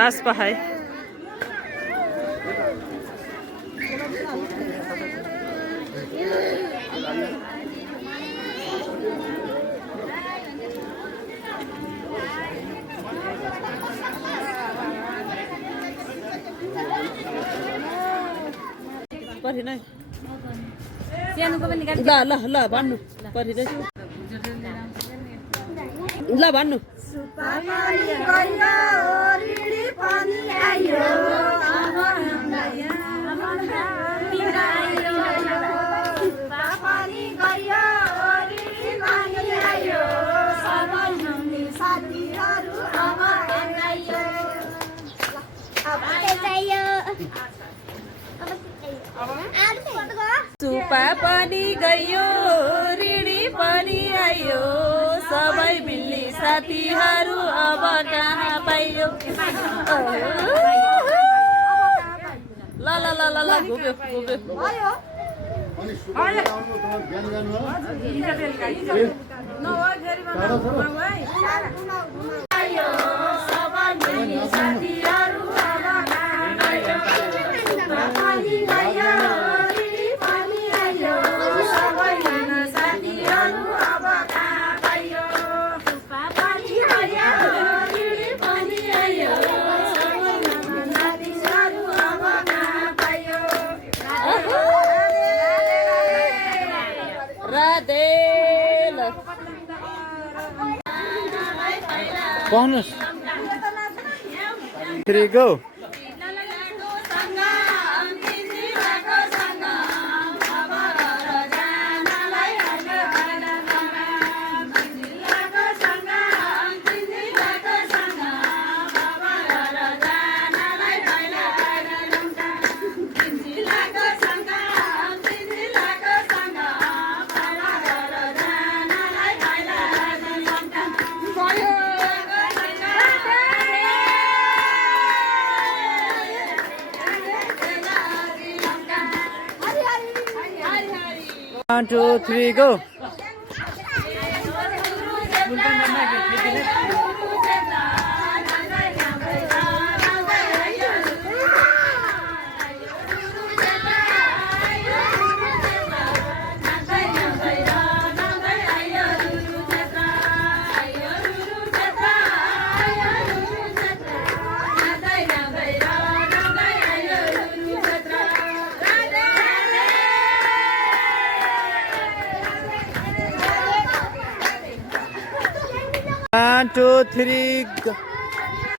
हास पहाय परि नै ल ल ल भन्नु परि नै ल भन्नु सुपा पनि गयो ऋणी पनि आयो सबै मिल्ने साथीहरू अब कहाँ पाइयो ल ल ल ल ल घुम्यो घुम्यो Bonus. 3 go. One, two, three, go. One, two, three, go.